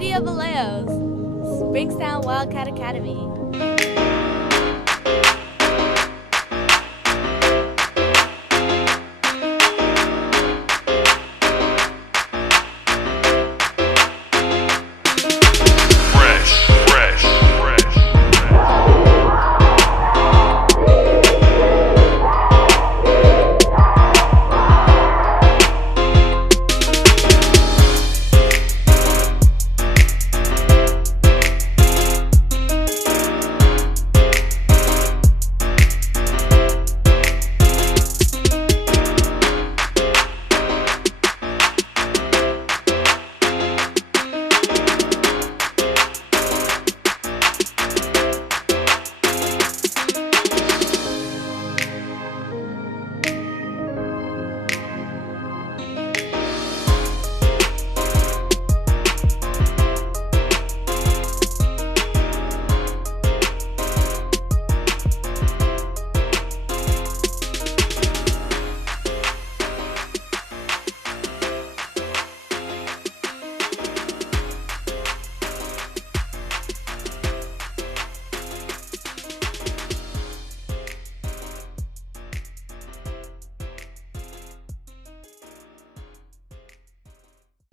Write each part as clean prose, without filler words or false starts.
City of Vallejo's Springstowne Wildcat Academy.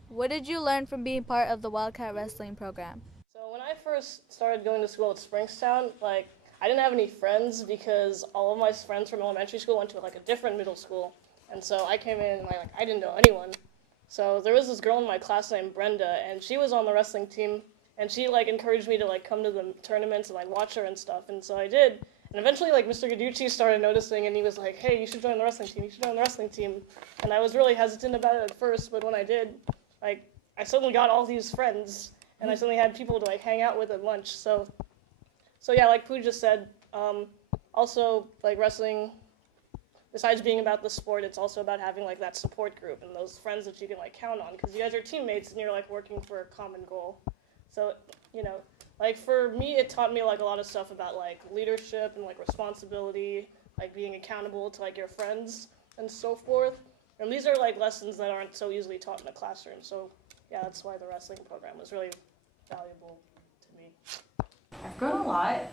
What did you learn from being part of the Wildcat Wrestling program? So when I first started going to school at Springstowne, I didn't have any friends because all of my friends from elementary school went to a different middle school. And so I came in and I didn't know anyone. So there was this girl in my class named Brenda, and she was on the wrestling team, and she encouraged me to come to the tournaments and watch her and stuff. And so I did. And eventually Mr. Gaducci started noticing, and he was like, "Hey, you should join the wrestling team. You should join the wrestling team." And I was really hesitant about it at first, but when I did, I suddenly got all these friends, and I suddenly had people to hang out with at lunch. So yeah, like Pooh just said, also wrestling, besides being about the sport, it's also about having that support group and those friends that you can count on, because you guys are teammates and you're working for a common goal. So for me, it taught me a lot of stuff about leadership and responsibility, being accountable to your friends and so forth. And these are lessons that aren't so easily taught in a classroom. So yeah, that's why the wrestling program was really valuable to me. I've grown a lot,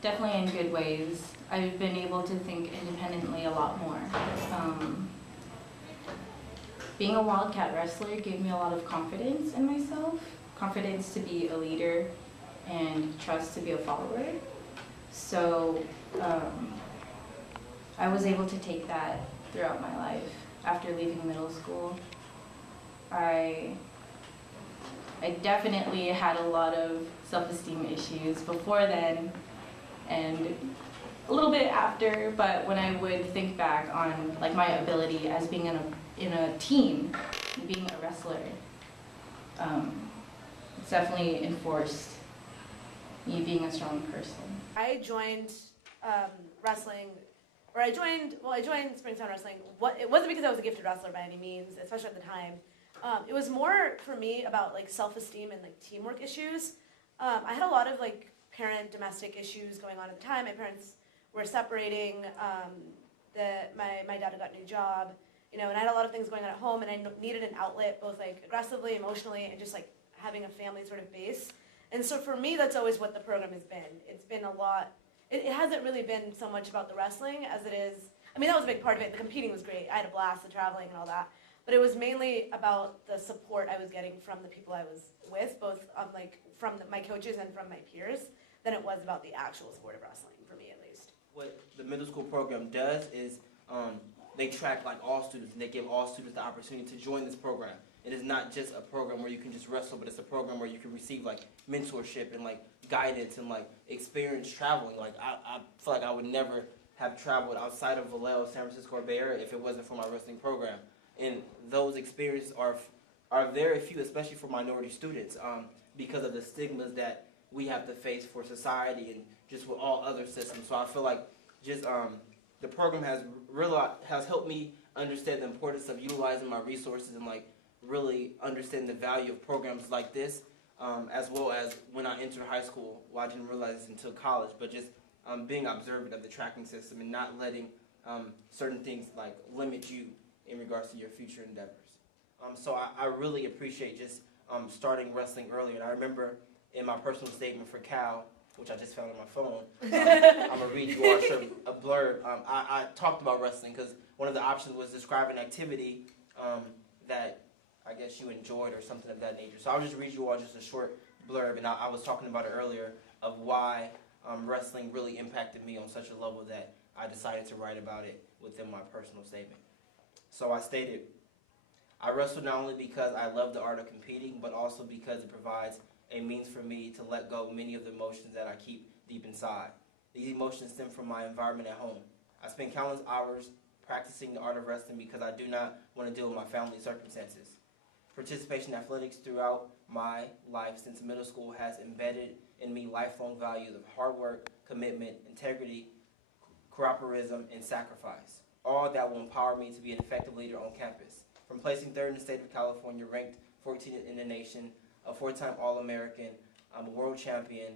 definitely in good ways. I've been able to think independently a lot more. Being a Wildcat wrestler gave me a lot of confidence in myself, confidence to be a leader and trust to be a follower. So I was able to take that throughout my life. After leaving middle school, I definitely had a lot of self-esteem issues before then and a little bit after, but when I would think back on my ability as being in a team, being a wrestler, it's definitely enforced me being a strong person. I joined wrestling. I joined Springstowne Wrestling. It wasn't because I was a gifted wrestler by any means, especially at the time. It was more for me about self-esteem and teamwork issues. I had a lot of parent domestic issues going on at the time. My parents were separating. My dad had got a new job, and I had a lot of things going on at home, and I needed an outlet, both aggressively, emotionally, and just having a family sort of base. And so for me, that's always what the program has been. It's been a lot. It hasn't really been so much about the wrestling as it is. I mean, that was a big part of it. The competing was great. I had a blast, the traveling and all that. But it was mainly about the support I was getting from the people I was with, both from my coaches and from my peers, than it was about the actual sport of wrestling, for me at least. What the middle school program does is they track all students, and they give all students the opportunity to join this program. It is not just a program where you can just wrestle, but it's a program where you can receive mentorship and guidance and experience traveling. I feel I would never have traveled outside of Vallejo, San Francisco, or Bay Area if it wasn't for my wrestling program. And those experiences are very few, especially for minority students, because of the stigmas that we have to face for society and just with all other systems. So I feel the program has helped me understand the importance of utilizing my resources and really understand the value of programs like this, as well as when I entered high school. Well, I didn't realize this until college, but just being observant of the tracking system and not letting certain things limit you in regards to your future endeavors. So I really appreciate just starting wrestling earlier. And I remember in my personal statement for Cal, which I just found on my phone, I'm going to read you all a blurb. I talked about wrestling because one of the options was describe an activity that I guess you enjoyed or something of that nature. So I'll just read you all just a short blurb, and I was talking about it earlier of why wrestling really impacted me on such a level that I decided to write about it within my personal statement. So I stated, I wrestle not only because I love the art of competing, but also because it provides a means for me to let go of many of the emotions that I keep deep inside. These emotions stem from my environment at home. I spend countless hours practicing the art of wrestling because I do not want to deal with my family circumstances. Participation in athletics throughout my life since middle school has embedded in me lifelong values of hard work, commitment, integrity, cooperation, and sacrifice. All that will empower me to be an effective leader on campus. From placing third in the state of California, ranked 14th in the nation, a 4-time All-American, I'm a world champion,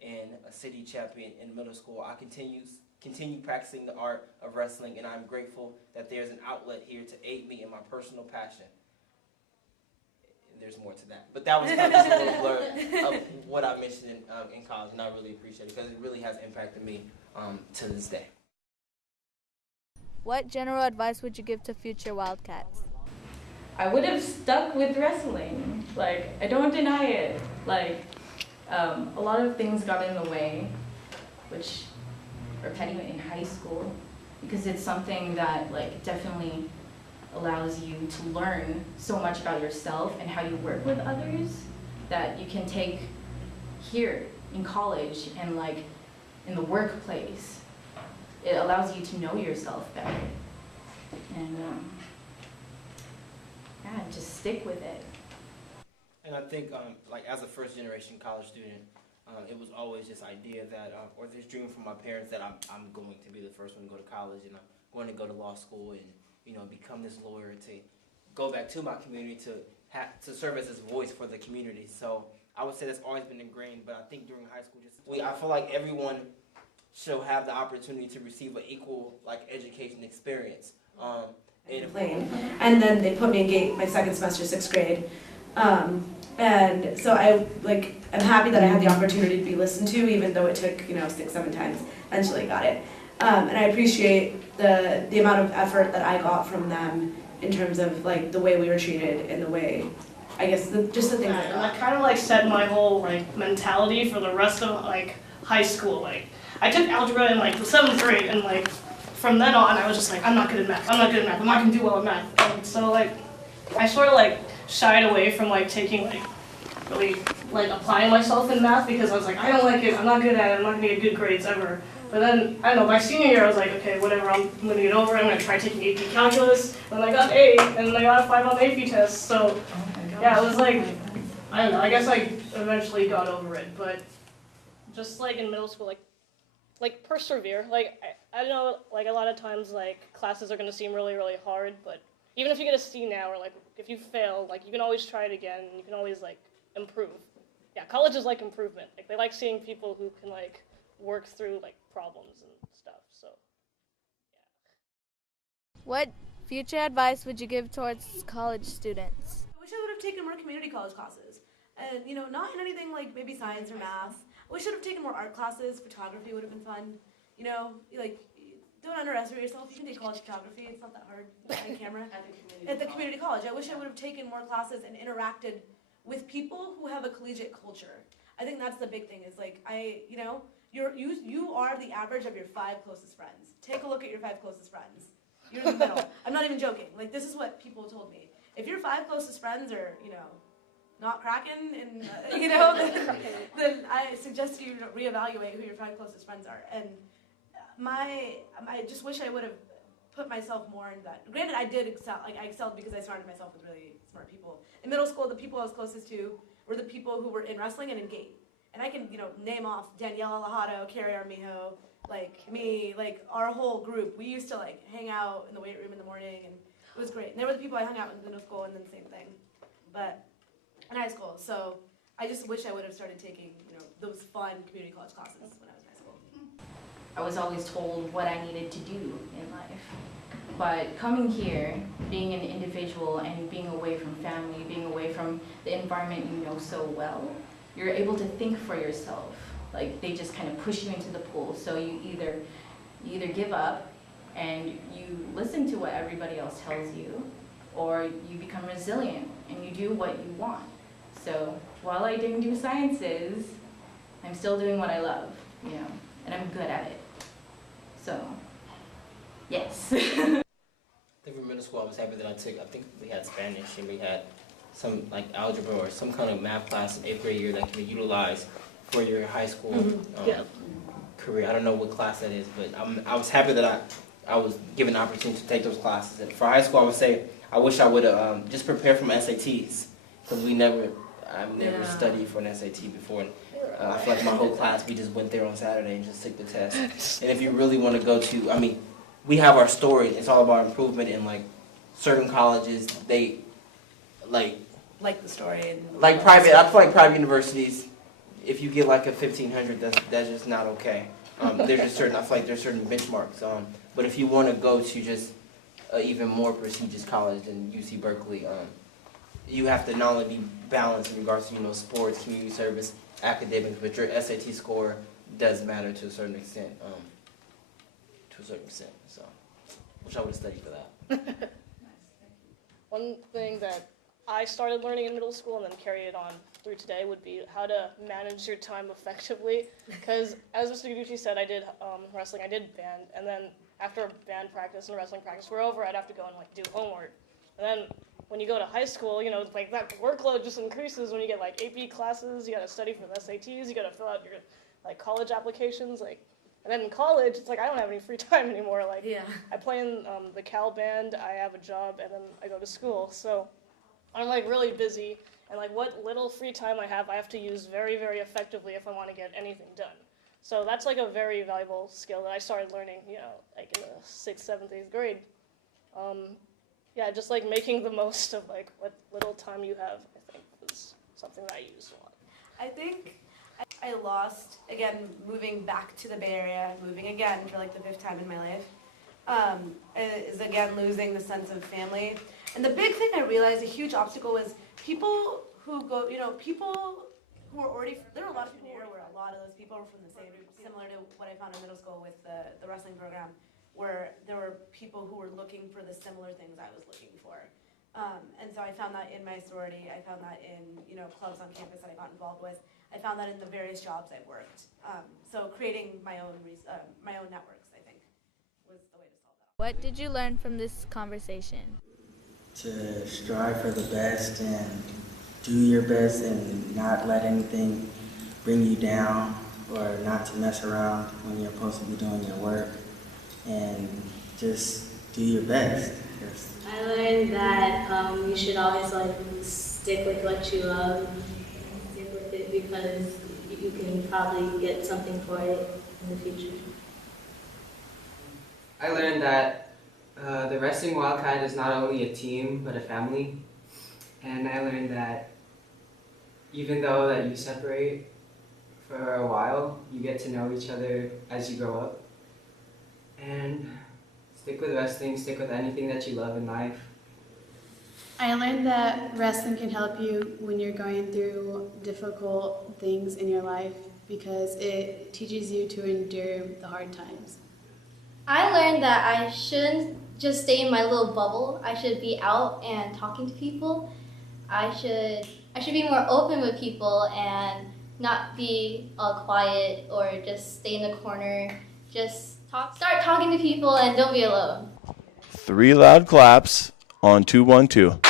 and a city champion in middle school, I continue practicing the art of wrestling, and I'm grateful that there's an outlet here to aid me in my personal passion. There's more to that. But that was kind of just a little blur of what I mentioned in college, and I really appreciate it because it really has impacted me to this day. What general advice would you give to future Wildcats? I would have stuck with wrestling. Like, I don't deny it. Like, a lot of things got in the way, which are petty in high school, because it's something that, like, definitely allows you to learn so much about yourself and how you work with others that you can take here in college and, like, in the workplace. It allows you to know yourself better. And, yeah, just stick with it. And I think, like, as a first-generation college student, it was always this idea that, or this dream from my parents that I'm going to be the first one to go to college, and I'm going to go to law school and, you know, become this lawyer, to go back to my community, to serve as this voice for the community. So I would say that's always been ingrained, but I think during high school, I feel like everyone should have the opportunity to receive an equal, like, education experience. And then they put me in GATE my second semester, 6th grade. And so I'm happy that I had the opportunity to be listened to, even though it took, 6-7 times. Eventually got it. And I appreciate the amount of effort that I got from them in terms of, like, the way we were treated and the way, I guess, just the things I got. And that kind of, like, set my whole, like, mentality for the rest of, like, high school. Like, I took algebra in, like, the 7th grade, and, like, from then on, I was just like, I'm not good at math. I'm not going to do well at math. And so, like, I sort of, like, shied away from, like, taking, like, really, like, applying myself in math because I was like, I don't like it. I'm not good at it. I'm not going to get good grades ever. But then, I don't know, by senior year, I was like, okay, whatever, I'm going to get over it. I'm going to try taking AP Calculus. And then I got A, and then I got a 5 on the AP test. So, yeah, it was like, I don't know, I guess I eventually got over it. But just, like, in middle school, like persevere. Like, I don't know, like, a lot of times, like, classes are going to seem really, really hard. But even if you get a C now, or, like, if you fail, like, you can always try it again. And you can always, like, improve. Yeah, college is like improvement. Like, they like seeing people who can, like, work through, like, problems and stuff, so, yeah. What future advice would you give towards college students? I wish I would have taken more community college classes. And, not in anything like maybe science or math. I wish I would have taken more art classes. Photography would have been fun. Like, don't underestimate yourself. You can take college photography. It's not that hard. Behind camera. At the community college. I wish I would have taken more classes and interacted with people who have a collegiate culture. I think that's the big thing is, like, you are the average of your 5 closest friends. Take a look at your 5 closest friends. You're in the middle. I'm not even joking. Like, this is what people told me. If your 5 closest friends are, not cracking, and then I suggest you reevaluate who your 5 closest friends are. And I just wish I would have put myself more in that. Granted, I did excel. Like, I excelled because I surrounded myself with really smart people. In middle school, the people I was closest to were the people who were in wrestling and in GATE. And I can, name off Danielle Alejado, Carrie Armijo, like me, like our whole group. We used to, like, hang out in the weight room in the morning, and it was great. And they were the people I hung out with in middle school, and then same thing, but in high school. So I just wish I would have started taking, those fun community college classes when I was in high school. I was always told what I needed to do in life. But coming here, being an individual and being away from family, being away from the environment you know so well, you're able to think for yourself. Like, they just kind of push you into the pool. So you either give up and you listen to what everybody else tells you, or you become resilient and you do what you want. So while I didn't do sciences, I'm still doing what I love, you know, and I'm good at it. So, yes. I think for middle school, I was happy that I think we had Spanish and we had some like algebra or some kind of math class in 8th grade year that can be utilized for your high school career. I don't know what class that is, but I was happy that I was given the opportunity to take those classes. And for high school, I would say I wish I would have just prepared for my SATs, because I've never studied for an SAT before. And, I feel like my whole class, we just went there on Saturday and just took the test. And if you really want to go to, I mean, we have our story. It's all about improvement in like certain colleges. They like the story. And like private. I feel like private universities, if you get like a 1500, that's just not okay. There's just certain. I feel like there's certain benchmarks. But if you want to go to just even more prestigious college than UC-Berkeley, you have to not only be balanced in regards to sports, community service, academics, but your SAT score does matter to a certain extent. So, wish I would have studied for that. One thing that I started learning in middle school and then carried it on through today would be how to manage your time effectively. Because as Mr. Gucci said, I did wrestling, I did band, and then after band practice and wrestling practice were over, I'd have to go and like do homework. And then when you go to high school, like that workload just increases when you get like AP classes, you gotta study for the SATs, you gotta fill out your like college applications, like. And then in college, it's like I don't have any free time anymore. Like, I play in the Cal band, I have a job, and then I go to school. So I'm like really busy, and like what little free time I have to use very, very effectively if I want to get anything done. So that's like a very valuable skill that I started learning, like in the 6th, 7th, 8th grade. Just like making the most of like what little time you have, I think is something that I use a lot. I think I lost, again, moving back to the Bay Area, moving again for like the 5th time in my life, is again losing the sense of family. And the big thing I realized, a huge obstacle, was people who go, people who are already, there are a lot of people here where a lot of those people are from the same, similar to what I found in middle school with the wrestling program, where there were people who were looking for the similar things I was looking for. And so I found that in my sorority, I found that in, clubs on campus that I got involved with. I found that in the various jobs I worked. So creating my own networks, I think, was the way to solve that. What did you learn from this conversation? To strive for the best and do your best and not let anything bring you down, or not to mess around when you're supposed to be doing your work, and just do your best. I learned that you should always stick with what you love, stick with it, because you can probably get something for it in the future. I learned that the Wrestling Wildcat is not only a team, but a family. And I learned that even though that you separate for a while, you get to know each other as you grow up. And stick with wrestling, stick with anything that you love in life. I learned that wrestling can help you when you're going through difficult things in your life, because it teaches you to endure the hard times. I learned that I shouldn't just stay in my little bubble. I should be out and talking to people. I should be more open with people and not be all quiet or just stay in the corner. Just start talking to people and don't be alone. 3 loud claps on 212.